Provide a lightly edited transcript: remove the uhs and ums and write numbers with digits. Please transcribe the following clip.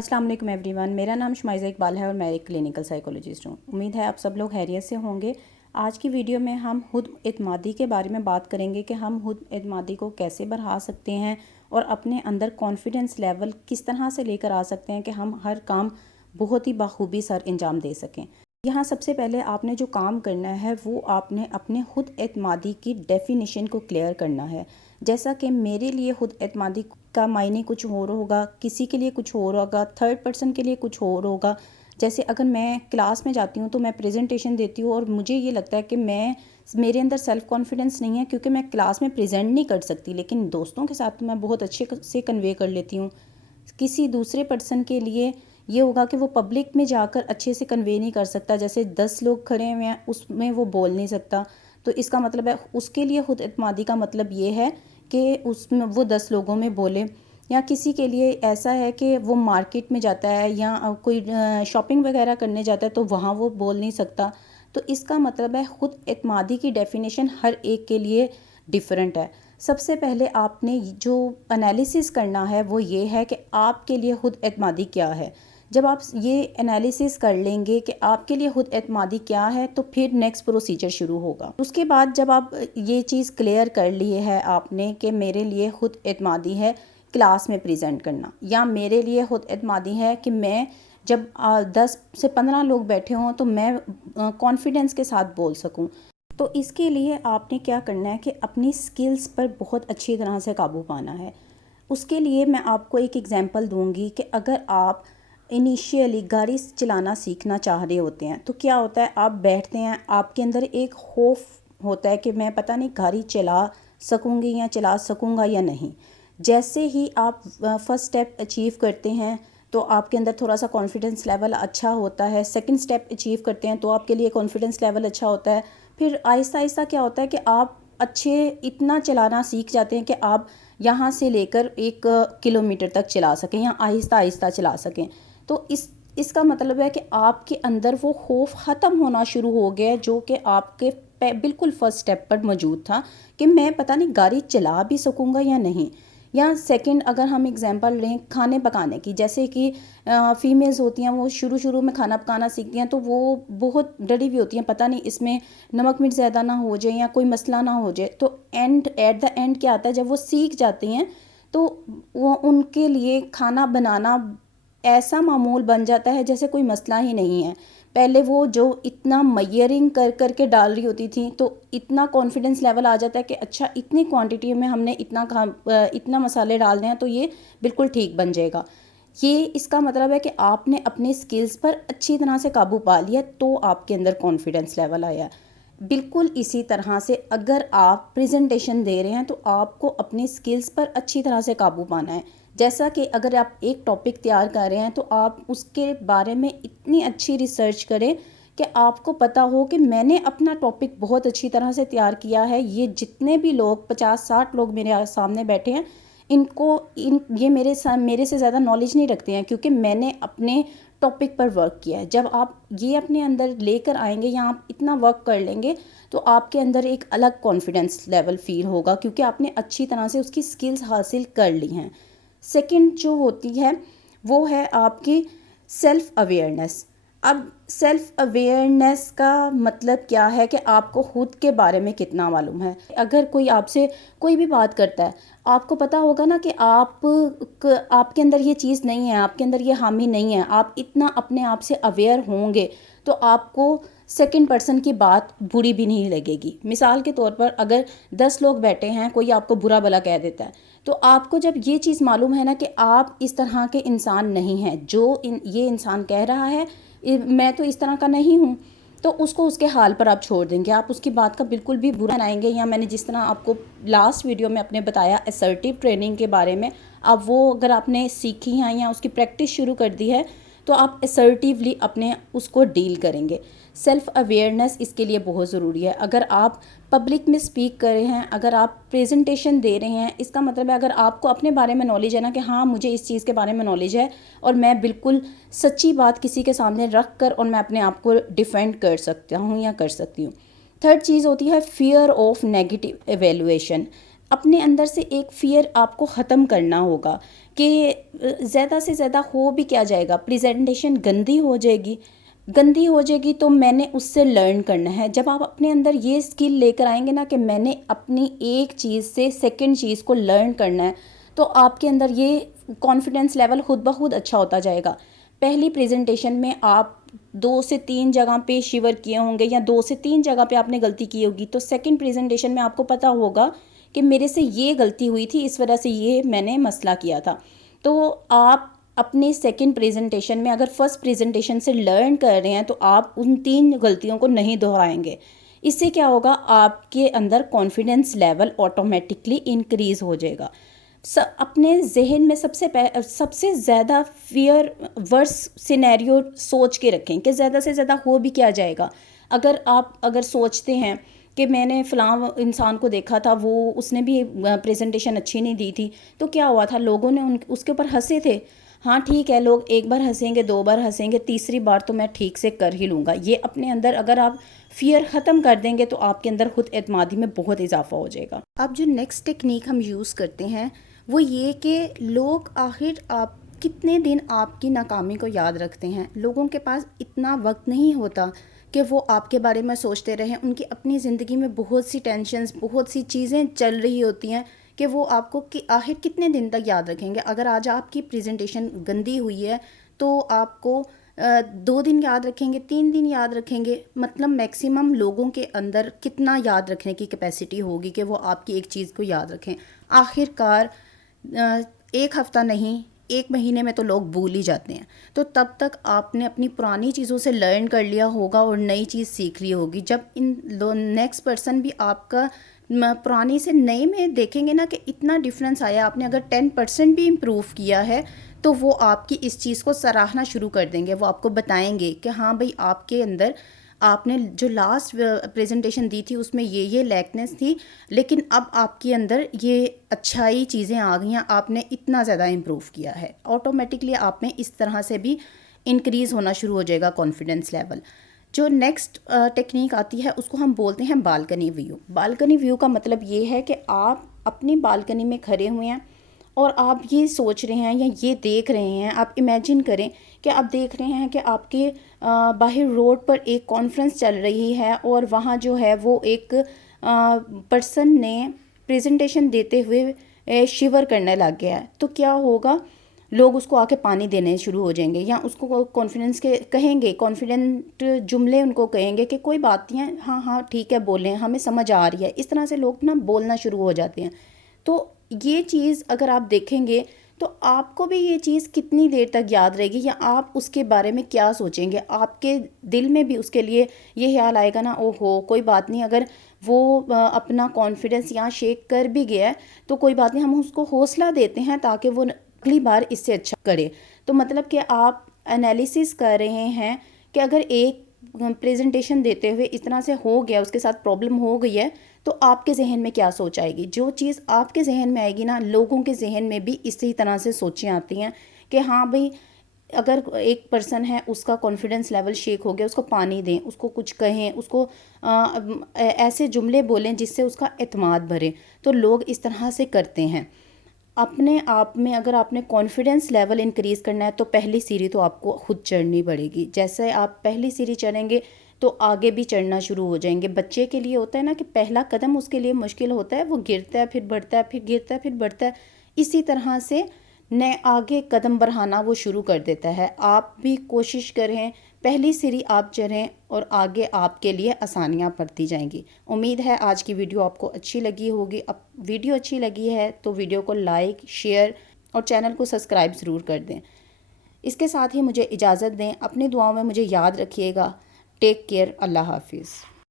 السلام علیکم every one, میرا نام شمائزہ اقبال ہے اور میں ایک کلینکل سائیکولوجسٹ ہوں۔ امید ہے آپ سب لوگ خیریت سے ہوں گے۔ آج کی ویڈیو میں ہم خود اعتمادی کے بارے میں بات کریں گے کہ ہم خود اعتمادی کو کیسے بڑھا سکتے ہیں اور اپنے اندر کانفیڈنس لیول کس طرح سے لے کر آ سکتے ہیں کہ ہم ہر کام بہت ہی بخوبی سر انجام دے سکیں۔ یہاں سب سے پہلے آپ نے جو کام کرنا ہے وہ آپ نے اپنے خود اعتمادی کی ڈیفینیشن کو کلیئر کرنا ہے۔ جیسا کہ میرے لیے خود اعتمادی کا معنی کچھ اور ہوگا، کسی کے لیے کچھ اور ہوگا، تھرڈ پرسن کے لیے کچھ اور ہوگا۔ جیسے اگر میں کلاس میں جاتی ہوں تو میں پریزنٹیشن دیتی ہوں اور مجھے یہ لگتا ہے کہ میرے اندر سیلف کانفیڈنس نہیں ہے کیونکہ میں کلاس میں پریزنٹ نہیں کر سکتی، لیکن دوستوں کے ساتھ میں بہت اچھے سے کنوے کر لیتی ہوں۔ کسی دوسرے پرسن کے لیے یہ ہوگا کہ وہ پبلک میں جا کر اچھے سے کنوے نہیں کر سکتا، جیسے 10 لوگ کھڑے ہوئے ہیں اس میں وہ بول نہیں سکتا، تو اس کا مطلب ہے اس کے لیے خود اعتمادی کا مطلب یہ ہے کہ اس میں وہ 10 لوگوں میں بولے۔ یا کسی کے لیے ایسا ہے کہ وہ مارکیٹ میں جاتا ہے یا کوئی شاپنگ وغیرہ کرنے جاتا ہے تو وہاں وہ بول نہیں سکتا، تو اس کا مطلب ہے خود اعتمادی کی ڈیفینیشن ہر ایک کے لیے ڈیفرنٹ ہے۔ سب سے پہلے آپ نے جو انالیسس کرنا ہے وہ یہ ہے کہ آپ کے لیے خود اعتمادی کیا ہے۔ جب آپ یہ انالیسس کر لیں گے کہ آپ کے لیے خود اعتمادی کیا ہے تو پھر نیکسٹ پروسیجر شروع ہوگا۔ اس کے بعد جب آپ یہ چیز کلیئر کر لی ہے آپ نے کہ میرے لیے خود اعتمادی ہے کلاس میں پریزنٹ کرنا، یا میرے لیے خود اعتمادی ہے کہ میں جب 10 سے 15 لوگ بیٹھے ہوں تو میں کانفیڈنس کے ساتھ بول سکوں، تو اس کے لیے آپ نے کیا کرنا ہے کہ اپنی سکلز پر بہت اچھی طرح سے قابو پانا ہے۔ اس کے لیے میں آپ کو ایک ایگزامپل دوں گی کہ اگر آپ انیشیلی گاڑی چلانا سیکھنا چاہ رہے ہوتے ہیں تو کیا ہوتا ہے، آپ بیٹھتے ہیں، آپ کے اندر ایک خوف ہوتا ہے کہ میں پتہ نہیں گاڑی چلا سکوں گی یا چلا سکوں گا یا نہیں۔ جیسے ہی آپ فرسٹ سٹیپ اچیو کرتے ہیں تو آپ کے اندر تھوڑا سا کانفیڈنس لیول اچھا ہوتا ہے، سیکنڈ سٹیپ اچیو کرتے ہیں تو آپ کے لیے کانفیڈنس لیول اچھا ہوتا ہے، پھر آہستہ آہستہ کیا ہوتا ہے کہ آپ اچھے اتنا چلانا سیکھ جاتے ہیں کہ آپ یہاں سے لے کر 1 کلومیٹر تک چلا سکیں یا آہستہ آہستہ چلا سکیں۔ تو اس کا مطلب ہے کہ آپ کے اندر وہ خوف ختم ہونا شروع ہو گیا جو کہ آپ کے بالکل فرسٹ سٹیپ پر موجود تھا کہ میں پتہ نہیں گاڑی چلا بھی سکوں گا یا نہیں۔ یا سیکنڈ اگر ہم اگزامپل لیں کھانے پکانے کی، جیسے کہ فیمیلز ہوتی ہیں وہ شروع میں کھانا پکانا سیکھتی ہیں تو وہ بہت ڈری ہوئی ہوتی ہیں، پتہ نہیں اس میں نمک مرچ زیادہ نہ ہو جائے یا کوئی مسئلہ نہ ہو جائے، تو ایٹ دا اینڈ کیا آتا ہے جب وہ سیکھ جاتی ہیں تو وہ ان کے لیے کھانا بنانا ایسا معمول بن جاتا ہے جیسے کوئی مسئلہ ہی نہیں ہے۔ پہلے وہ جو اتنا میئرنگ کر کے ڈال رہی ہوتی تھیں تو اتنا کانفیڈنس لیول آ جاتا ہے کہ اچھا اتنی کوانٹٹی میں ہم نے اتنا مسالے ڈال دیں تو یہ بالکل ٹھیک بن جائے گا۔ یہ اس کا مطلب ہے کہ آپ نے اپنے سکلز پر اچھی طرح سے قابو پا لیا تو آپ کے اندر کانفیڈنس لیول آیا۔ بالکل اسی طرح سے اگر آپ پریزنٹیشن دے رہے ہیں تو آپ کو اپنی سکلز پر اچھی طرح سے قابو پانا ہے۔ جیسا کہ اگر آپ ایک ٹاپک تیار کر رہے ہیں تو آپ اس کے بارے میں اتنی اچھی ریسرچ کریں کہ آپ کو پتہ ہو کہ میں نے اپنا ٹاپک بہت اچھی طرح سے تیار کیا ہے، یہ جتنے بھی لوگ 50-60 لوگ میرے سامنے بیٹھے ہیں یہ میرے سے زیادہ نالج نہیں رکھتے ہیں کیونکہ میں نے اپنے ٹاپک پر ورک کیا ہے۔ جب آپ یہ اپنے اندر لے کر آئیں گے یا آپ اتنا ورک کر لیں گے تو آپ کے اندر ایک الگ کانفیڈنس لیول فیل ہوگا کیونکہ آپ نے اچھی طرح سے اس کی سکلز حاصل کر لی ہیں۔ سیکنڈ جو ہوتی ہے وہ ہے آپ کی سیلف اویئرنیس۔ اب سیلف اویئرنیس کا مطلب کیا ہے کہ آپ کو خود کے بارے میں کتنا معلوم ہے۔ اگر کوئی آپ سے کوئی بھی بات کرتا ہے آپ کو پتہ ہوگا نا کہ آپ کے اندر یہ چیز نہیں ہے، آپ کے اندر یہ حامی نہیں ہے، آپ اتنا اپنے آپ سے اویئر ہوں گے تو آپ کو سیکنڈ پرسن کی بات بری بھی نہیں لگے گی۔ مثال کے طور پر اگر 10 لوگ بیٹھے ہیں کوئی آپ کو برا بلا کہہ دیتا ہے تو آپ کو جب یہ چیز معلوم ہے نا کہ آپ اس طرح کے انسان نہیں ہیں، جو یہ انسان کہہ رہا ہے میں تو اس طرح کا نہیں ہوں، تو اس کو اس کے حال پر آپ چھوڑ دیں گے، آپ اس کی بات کا بالکل بھی برا بنائیں گے۔ یا میں نے جس طرح آپ کو لاسٹ ویڈیو میں اپنے بتایا اسرٹیو ٹریننگ کے بارے میں، اب وہ اگر آپ نے سیکھی ہیں یا اس کی پریکٹس شروع کر دی ہے تو آپ اسرٹیولی اپنے اس کو ڈیل کریں گے۔ سیلف اویئرنیس اس کے لیے بہت ضروری ہے۔ اگر آپ پبلک میں سپیک کر رہے ہیں، اگر آپ پریزنٹیشن دے رہے ہیں، اس کا مطلب ہے اگر آپ کو اپنے بارے میں نالج ہے نا کہ ہاں مجھے اس چیز کے بارے میں نالج ہے اور میں بالکل سچی بات کسی کے سامنے رکھ کر اور میں اپنے آپ کو ڈیفینڈ کر سکتا ہوں یا کر سکتی ہوں۔ تھرڈ چیز ہوتی ہے فیئر آف نیگیٹو ایویلویشن۔ اپنے اندر سے ایک فیئر آپ کو ختم کرنا ہوگا کہ زیادہ سے زیادہ ہو بھی کیا جائے گا، پریزنٹیشن گندی ہو جائے گی تو میں نے اس سے لرن کرنا ہے۔ جب آپ اپنے اندر یہ اسکل لے کر آئیں گے نا کہ میں نے اپنی ایک چیز سے سیکنڈ چیز کو لرن کرنا ہے، تو آپ کے اندر یہ کانفیڈنس لیول خود بخود اچھا ہوتا جائے گا۔ پہلی پریزنٹیشن میں آپ 2 سے 3 جگہ پہ شیور کیے ہوں گے یا 2 سے 3 جگہ پہ آپ نے غلطی کی ہوگی، تو سیکنڈ پریزنٹیشن میں آپ کو پتہ ہوگا کہ میرے سے یہ غلطی ہوئی تھی، اس وجہ سے یہ میں نے مسئلہ کیا تھا۔ تو آپ اپنی سیکنڈ پریزنٹیشن میں اگر فرسٹ پریزنٹیشن سے لرن کر رہے ہیں تو آپ ان 3 غلطیوں کو نہیں دہرائیں گے۔ اس سے کیا ہوگا، آپ کے اندر کانفیڈنس لیول آٹومیٹکلی انکریز ہو جائے گا۔ اپنے ذہن میں سب سے زیادہ فیئر ورس سینیریو سوچ کے رکھیں کہ زیادہ سے زیادہ ہو بھی کیا جائے گا۔ اگر سوچتے ہیں کہ میں نے فلاں انسان کو دیکھا تھا، اس نے بھی پریزنٹیشن اچھی نہیں دی تھی، تو کیا ہوا تھا، لوگوں نے اس کے اوپر ہنسے تھے۔ ہاں ٹھیک ہے، لوگ 1 بار ہنسیں گے، 2 بار ہنسیں گے، تیسری بار تو میں ٹھیک سے کر ہی لوں گا۔ یہ اپنے اندر اگر آپ فیئر ختم کر دیں گے تو آپ کے اندر خود اعتمادی میں بہت اضافہ ہو جائے گا۔ اب جو نیکسٹ ٹیکنیک ہم یوز کرتے ہیں وہ یہ کہ لوگ آخر آپ کتنے دن آپ کی ناکامی کو یاد رکھتے ہیں۔ لوگوں کے پاس اتنا وقت نہیں ہوتا کہ وہ آپ کے بارے میں سوچتے رہیں، ان کی اپنی زندگی میں بہت سی ٹینشنز، بہت سی چیزیں چل رہی ہوتی ہیں کہ وہ آپ کو آخر کتنے دن تک یاد رکھیں گے۔ اگر آج آپ کی پریزنٹیشن گندی ہوئی ہے تو آپ کو 2 دن یاد رکھیں گے، 3 دن یاد رکھیں گے، مطلب میکسیمم لوگوں کے اندر کتنا یاد رکھنے کی کیپیسٹی ہوگی کہ وہ آپ کی ایک چیز کو یاد رکھیں۔ آخر کار 1 ہفتہ نہیں، 1 مہینے میں تو لوگ بھول ہی جاتے ہیں۔ تو تب تک آپ نے اپنی پرانی چیزوں سے لرن کر لیا ہوگا اور نئی چیز سیکھ لی ہوگی۔ جب نیکسٹ پرسن بھی آپ کا پرانی سے نئے میں دیکھیں گے نا کہ اتنا ڈفرینس آیا، آپ نے اگر 10% بھی امپروو کیا ہے تو وہ آپ کی اس چیز کو سراہنا شروع کر دیں گے۔ وہ آپ کو بتائیں گے کہ ہاں بھئی، آپ کے اندر آپ نے جو لاسٹ پریزنٹیشن دی تھی اس میں یہ لیکنیس تھی، لیکن اب آپ کے اندر یہ اچھائی چیزیں آ گئی ہیں، آپ نے اتنا زیادہ امپروو کیا ہے۔ آٹومیٹکلی آپ میں اس طرح سے بھی انکریز ہونا شروع ہو جائے گا کانفیڈنس لیول۔ جو نیکسٹ ٹیکنیک آتی ہے اس کو ہم بولتے ہیں بالکنی ویو۔ بالکنی ویو کا مطلب یہ ہے کہ آپ اپنی بالکنی میں کھڑے ہوئے ہیں اور آپ یہ سوچ رہے ہیں یا یہ دیکھ رہے ہیں، آپ امیجن کریں کہ آپ دیکھ رہے ہیں کہ آپ کے باہر روڈ پر ایک کانفرنس چل رہی ہے اور وہاں جو ہے وہ ایک پرسن نے پریزنٹیشن دیتے ہوئے شیور کرنے لگ گیا ہے۔ تو کیا ہوگا، لوگ اس کو آ کے پانی دینے شروع ہو جائیں گے یا اس کو کانفیڈنس کے کہیں گے، کانفیڈنٹ جملے ان کو کہیں گے کہ کوئی بات نہیں ہے، ہاں ہاں ٹھیک ہے، بولیں، ہمیں سمجھ آ رہی ہے۔ اس طرح سے لوگ نا بولنا شروع ہو جاتے ہیں۔ تو یہ چیز اگر آپ دیکھیں گے تو آپ کو بھی یہ چیز کتنی دیر تک یاد رہے گی یا آپ اس کے بارے میں کیا سوچیں گے۔ آپ کے دل میں بھی اس کے لیے یہ خیال آئے گا نا، او ہو کوئی بات نہیں، اگر وہ اپنا کانفیڈنس یہاں شیک کر بھی گیا ہے تو کوئی بات نہیں، ہم اس کو حوصلہ دیتے ہیں تاکہ وہ اگلی بار اس سے اچھا کرے۔ تو مطلب کہ آپ انالیسس کر رہے ہیں کہ اگر ایک پریزنٹیشن دیتے ہوئے اس طرح سے ہو گیا، اس کے ساتھ پرابلم ہو گئی ہے، تو آپ کے ذہن میں کیا سوچ آئے گی۔ جو چیز آپ کے ذہن میں آئے گی نا، لوگوں کے ذہن میں بھی اسی طرح سے سوچیں آتی ہیں کہ ہاں بھئی، اگر ایک پرسن ہے اس کا کانفیڈنس لیول شیک ہو گیا، اس کو پانی دیں، اس کو کچھ کہیں، اس کو ایسے جملے بولیں جس سے اس کا اعتماد بھرے۔ تو لوگ اس طرح سے کرتے ہیں۔ اپنے آپ میں اگر آپ نے کانفیڈنس لیول انکریز کرنا ہے تو پہلی سیڑھی تو آپ کو خود چڑھنی پڑے گی۔ جیسے آپ پہلی سیڑھی چڑھیں گے تو آگے بھی چڑھنا شروع ہو جائیں گے۔ بچے کے لیے ہوتا ہے نا کہ پہلا قدم اس کے لیے مشکل ہوتا ہے، وہ گرتا ہے پھر بڑھتا ہے، پھر گرتا ہے پھر بڑھتا ہے، اسی طرح سے نئے آگے قدم بڑھانا وہ شروع کر دیتا ہے۔ آپ بھی کوشش کریں، پہلی سیڑھی آپ چڑھیں اور آگے آپ کے لیے آسانیاں پڑتی جائیں گی۔ امید ہے آج کی ویڈیو آپ کو اچھی لگی ہوگی۔ اب ویڈیو اچھی لگی ہے تو ویڈیو کو لائک، شیئر اور چینل کو سبسکرائب ضرور کر دیں۔ اس کے ساتھ ہی مجھے اجازت دیں، اپنی دعاؤں میں مجھے یاد رکھیے گا۔ ٹیک کیئر، اللہ حافظ۔